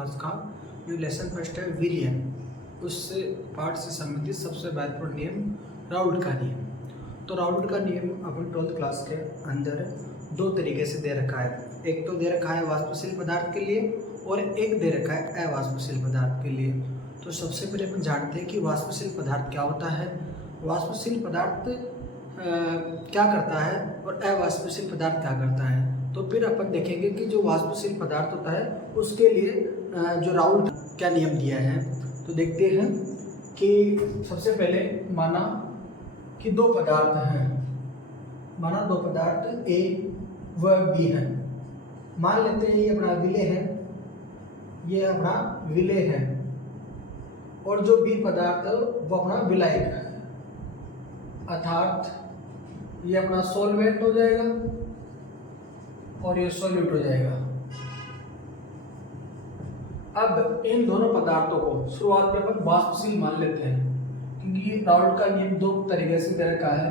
Class का जो lesson first है विलियन, उससे पार्ट से संबंधित सबसे महत्वपूर्ण नियम राउल्ट का नियम। तो राउल्ट का नियम अपन 12th क्लास के अंदर दो तरीके से दे रखा है। एक तो दे रखा है वाष्पशील पदार्थ के लिए और एक दे रखा है अवाष्पशील पदार्थ के लिए। तो सबसे पहले अपन जानते हैं कि वाष्पशील पदार्थ क्या होता है, वाष्पशील पदार्थ क्या करता है और अवाष्पशील पदार्थ क्या करता है। तो फिर अपन देखेंगे कि जो वाष्पशील पदार्थ होता है उसके लिए जो राउल्ट क्या नियम दिया है। तो देखते हैं कि सबसे पहले माना कि दो पदार्थ हैं, माना दो पदार्थ ए व बी हैं। मान लेते हैं ये अपना विलेय है, ये अपना विलेय है, और जो बी पदार्थ है वो अपना विलायक है, अर्थात ये अपना सॉल्वेंट हो जाएगा और ये सॉल्यूट हो जाएगा। अब इन दोनों पदार्थों को शुरुआत में अपन वाष्पशील मान लेते हैं, क्योंकि राउल्ट का नियम दो तरीके से दे रखा है,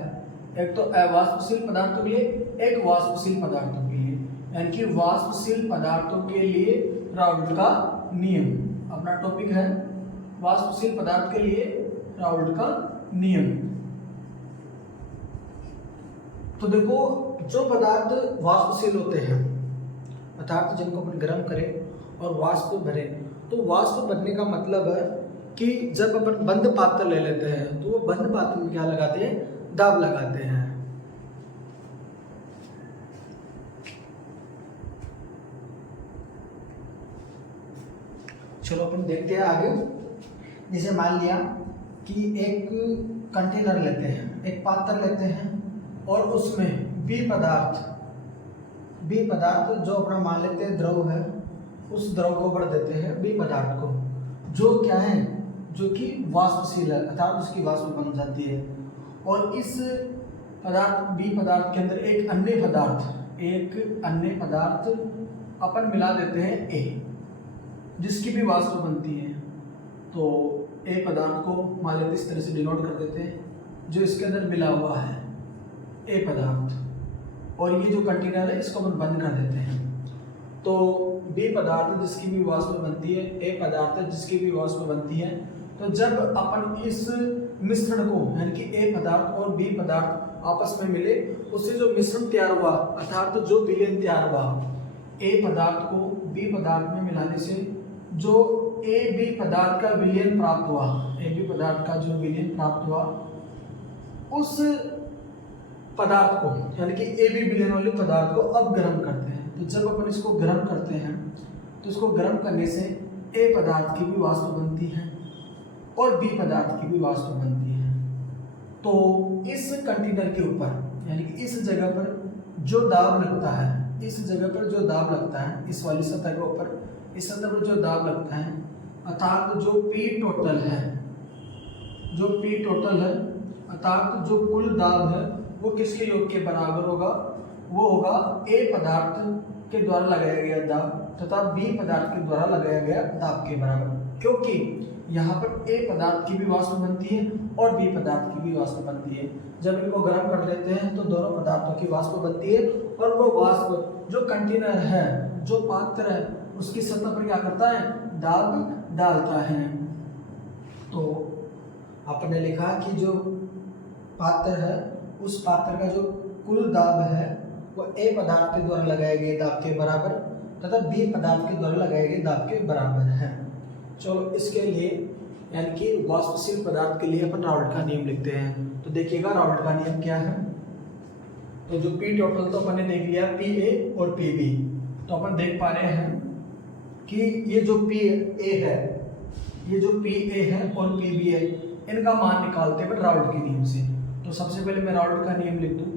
एक तो अवाष्पशील पदार्थों के लिए, एक वाष्पशील पदार्थों के लिए। यानी कि वाष्पशील पदार्थों के लिए राउल्ट का नियम, अपना टॉपिक है वाष्पशील पदार्थ के लिए राउल्ट का नियम। तो देखो, जो पदार्थ वाष्पशील होते हैं अर्थात जिनको अपन गर्म करें और वाष्प भरें, तो वाष्प भरने का मतलब है कि जब अपन बंद पात्र ले लेते हैं तो वो बंद पात्र में क्या लगाते हैं, दाब लगाते हैं। चलो अपन देखते हैं आगे। जैसे मान लिया कि एक कंटेनर लेते हैं, एक पात्र लेते हैं और उसमें बी पदार्थ जो अपना मान लेते हैं द्रव है, उस द्रव को भर देते हैं बी पदार्थ को, जो क्या है, जो कि वाष्पशील है अर्थात उसकी वाष्प बन जाती है। और इस पदार्थ बी पदार्थ के अंदर एक अन्य पदार्थ अपन मिला देते हैं ए, जिसकी भी वाष्प बनती है। तो ए पदार्थ को मान लेते इस तरह से डिनोट कर देते हैं, जो इसके अंदर मिला हुआ है ए पदार्थ, और ये जो कंटेनर है इसको अपन बंद कर देते हैं। तो बी पदार्थ जिसकी भी वाष्प बनती है, ए पदार्थ जिसकी भी वाष्प बनती है। तो जब अपन इस मिश्रण को यानी कि ए पदार्थ और बी पदार्थ आपस में मिले, उससे जो मिश्रण तैयार हुआ अर्थात तो जो विलयन तैयार हुआ, ए पदार्थ को बी पदार्थ में मिलाने से जो ए बी पदार्थ का विलयन प्राप्त हुआ, ए बी पदार्थ का जो विलयन प्राप्त हुआ, उस पदार्थ को यानी कि ए बी विलयन वाले पदार्थ को अब गर्म करते हैं। तो जब अपन इसको गर्म करते हैं तो इसको गर्म करने से ए पदार्थ की भी वाष्प बनती है और बी पदार्थ की भी वाष्प बनती है। तो इस कंटेनर के ऊपर यानी कि इस जगह पर जो दाब लगता है, इस वाली सतह के ऊपर, इस सतह पर जो दाब लगता है अर्थात जो पी टोटल है अर्थात जो कुल दाब है वो किसके योग के बराबर होगा, वो होगा ए पदार्थ के द्वारा लगाया गया दाब तथा बी पदार्थ के द्वारा लगाया गया दाब के बराबर, क्योंकि यहाँ पर ए पदार्थ की भी वाष्प बनती है और बी पदार्थ की भी वाष्प बनती है। जब इनको गर्म कर लेते हैं तो दोनों पदार्थों की वाष्प बनती है और वो वाष्प जो कंटेनर है, जो पात्र है, उसकी सतह पर क्या करता है, दाब डालता है। तो आपने लिखा कि जो पात्र है उस पात्र का जो कुल दाब है वो ए पदार्थ के द्वारा लगाए गए दाब के बराबर तथा बी पदार्थ के द्वारा लगाए गए दाब के बराबर है। चलो, इसके लिए यानी कि वाष्पशील पदार्थ के लिए अपन राउल्ट का नियम लिखते हैं। तो देखिएगा राउल्ट का नियम क्या है। तो जो पी टोटल तो अपन ने देख लिया, पी ए और पी बी। तो अपन देख पा रहे हैं कि ये जो पी ए है, ये जो पी ए है और पी बी है, इनका मान निकालते हैं राउल्ट के नियम से। तो सबसे पहले मैं राउल्ट का नियम लिख दूं।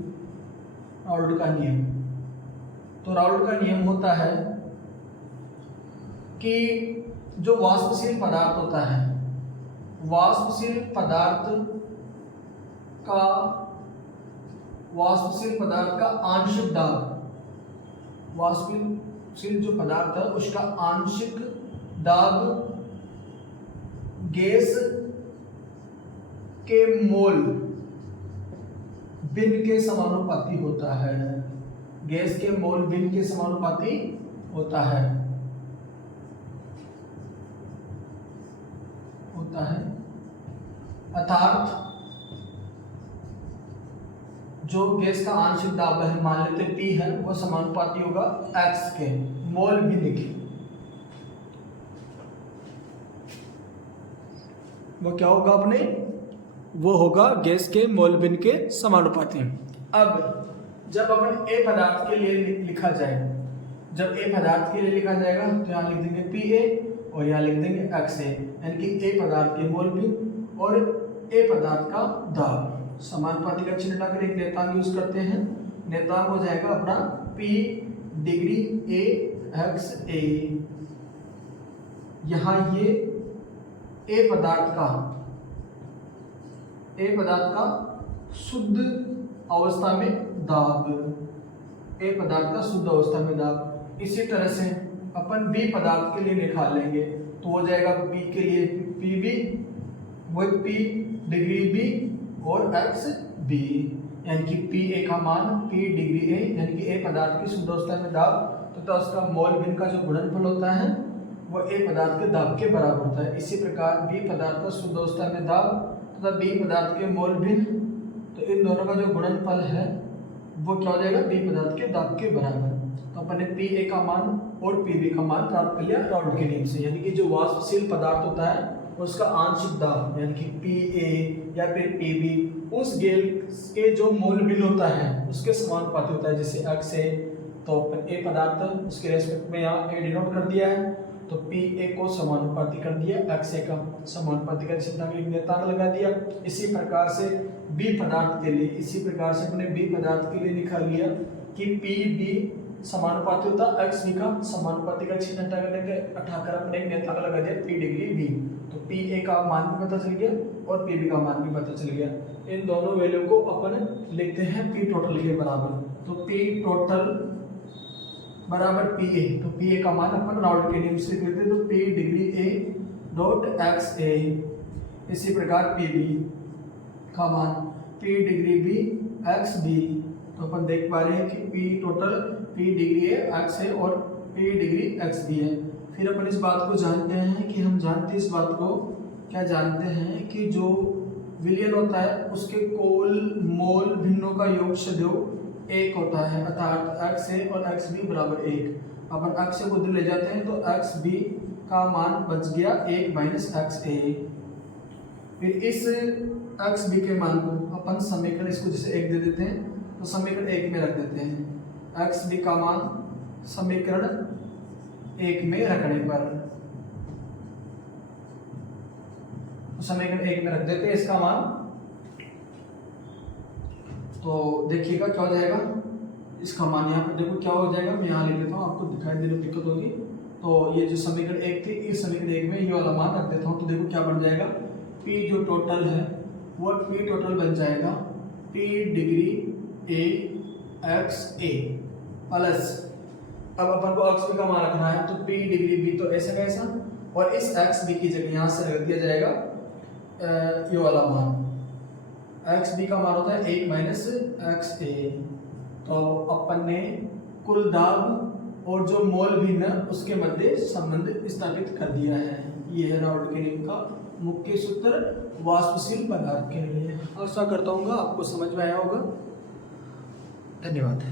राउल्ट का नियम, तो राउल्ट का नियम होता है कि जो वाष्पशील पदार्थ होता है, वाष्पशील पदार्थ का आंशिक दाब, वाष्पशील जो पदार्थ है उसका आंशिक दाब गैस के मोल बिन के समानुपाती होता है। गैस के मोल बिन के समानुपाती होता है। होता है, अर्थात जो गैस का आंशिक दाब है, मान लेते P है, वो समानुपाती होगा x के। मोल भी लिखी, वो क्या होगा अपने, वो होगा गैस के मोल बिन के समानुपाती। अब जब अपन A पदार्थ के लिए लिखा जाए, जब A पदार्थ के लिए लिखा जाएगा तो यहाँ लिख देंगे PA और यहाँ लिख देंगे XA, यानी कि A पदार्थ के मोल बिन और A पदार्थ का दाब। समानुपाती का चिन्ह लगाकर एक नेतांक यूज करते हैं। नेतांक हो जाएगा अपना P डिग्री A XA। यहाँ ये A पदार्थ का शुद्ध अवस्था में दाब, A पदार्थ का शुद्ध अवस्था में दाब। इसी तरह से अपन B पदार्थ के लिए निकाल लेंगे तो हो जाएगा B के लिए PB, वो P डिग्री B और XB, यानी कि PA का मान P डिग्री A, यानी कि A पदार्थ की शुद्ध अवस्था में दाब तथा उसका मोल बिन का जो गुणनफल होता है वो A पदार्थ के दाब के बराबर होता है। इसी प्रकार B पदार्थ का शुद्ध अवस्था में दाब तथा B पदार्थ के मोल बिन, तो इन दोनों का जो गुणनफल है वो क्या हो जाएगा, B पदार्थ के दाब के बराबर। तो अपन ने PA का मान और PB का मान प्राप्त कर लिया राउल्ट के नियम से, यानी कि जो वाष्पशील पदार्थ होता है उसका आंशिक दाब यानी कि PA या फिर PB उस गैस के जो मोल बिन होता है उसके समानुपाती होता है। जैसे XA, तो A पदार्थ उसके रेस्पेक्ट में यहाँ A डिनोट कर दिया है, तो PA को समानुपाती कर दिया XA का, समानुपाती का नियतांक लगा दिया। इसी प्रकार से B पदार्थ के लिए, इसी प्रकार से अपने B पदार्थ के लिए निकाल लिया कि PB समानुपाती होता है XB का, समानुपाती का चिन्ह हटाकर अपने एक नियतांक लगा दिया P डिग्री B, तो PA का मान भी पता चल गया और PB का मान भी पता चल गया। इन दोनों वैल्यू को अपन लिखते हैं P टोटल के बराबर, तो P टोटल बराबर PA, तो PA का मान अपन राउल्ट के नियम से लिख लेते हैं, तो P degree A dot XA। इसी प्रकार PB का मान P डिग्री B XB, तो अपन देख पा रहे हैं कि P टोटल P डिग्री है XA और P डिग्री XB है। फिर अपन इस बात को जानते हैं कि हम जानते हैं इस बात को, क्या जानते हैं कि जो विलयन होता है उसके कुल मोल भिन्नों का योग सदैव 1 होता है, अर्थात XA और XB बराबर 1। अपन XA को उधर ले जाते हैं तो XB का मान बच गया 1 माइनस XA। फिर इस XB के मान को अपन समीकरण, इसको जैसे 1 दे देते हैं तो समीकरण 1 में रख देते हैं। XB का मान समीकरण 1 में रखने पर, तो समीकरण 1 में रख देते हैं इसका मान, तो देखिएगा क्या हो जाएगा इसका मान। यहाँ पर देखो क्या हो जाएगा, मैं यहाँ लिख देता हूँ, आपको दिखाई देने में दिक्कत होगी। तो ये जो समीकरण 1 थी, इस समीकरण 1 में ये वाला मान रख देता हूँ, तो देखो क्या बन जाएगा, P जो टोटल है वो P टोटल बन जाएगा P degree A XA plus, अब अपन को XB का मान रखना है तो P डिग्री B, तो ऐसा कैसा, और इस XB की जगह यहाँ से रख दिया जाएगा ये वाला मान। XB का मान होता है 1 माइनस XA, तो अपन ने कुल दाब और जो मोल भिन्न उसके मध्य संबंध स्थापित कर दिया है। ये है राउल्ट के नियम का मुख्य सूत्र वाष्पशील पदार्थ के लिए। आशा करता हूँ आपको समझ में आया होगा। धन्यवाद।